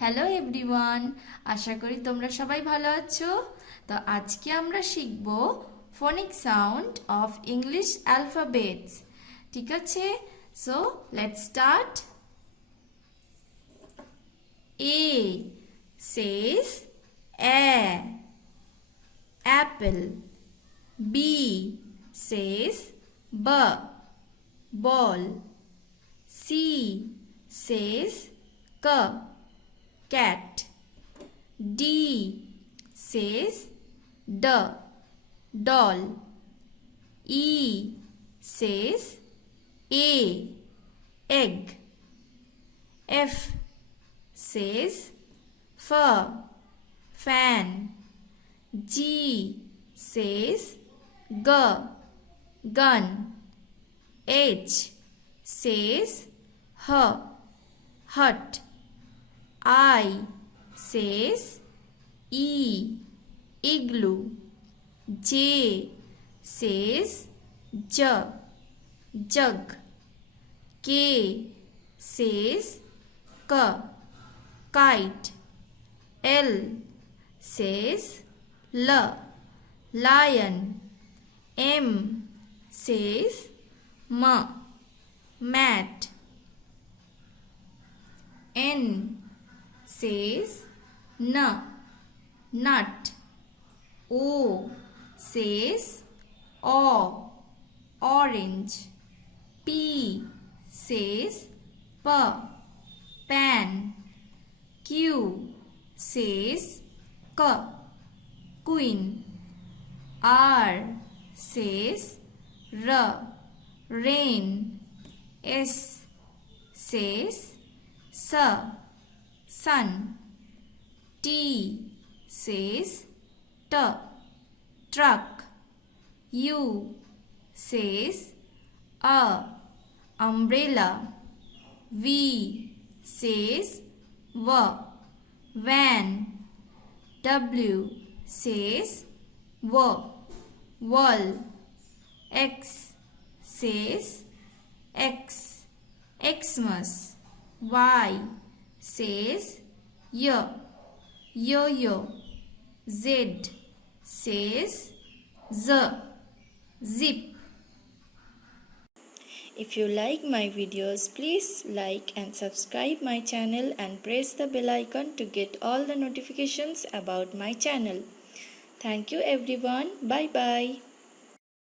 Hello everyone, আশা করি তোমরা সবাই ভালো আছো। তো আজকে আমরা শিখব ফোনিক সাউন্ড অফ ইংলিশ অ্যালফাবেটস। ঠিক আছে, so let's start. A says a apple. B says b ball. C says c cat. D says d doll. E says a egg. F says fur fan. G says g gun. H says h hut. I says e igloo. J says j jug. K says k kite. L says l lion. M says m mat. N says n nut. O says o orange. P says p pan. Q says k queen. R says r rain. S says s sun. T says t truck. U says a umbrella. V says v van. W says w wall. X says x Xmas. Y says yo yo. Z says z zip. If you like my videos, please like and subscribe my channel and press the bell icon to get all the notifications about my channel. Thank you everyone. Bye bye.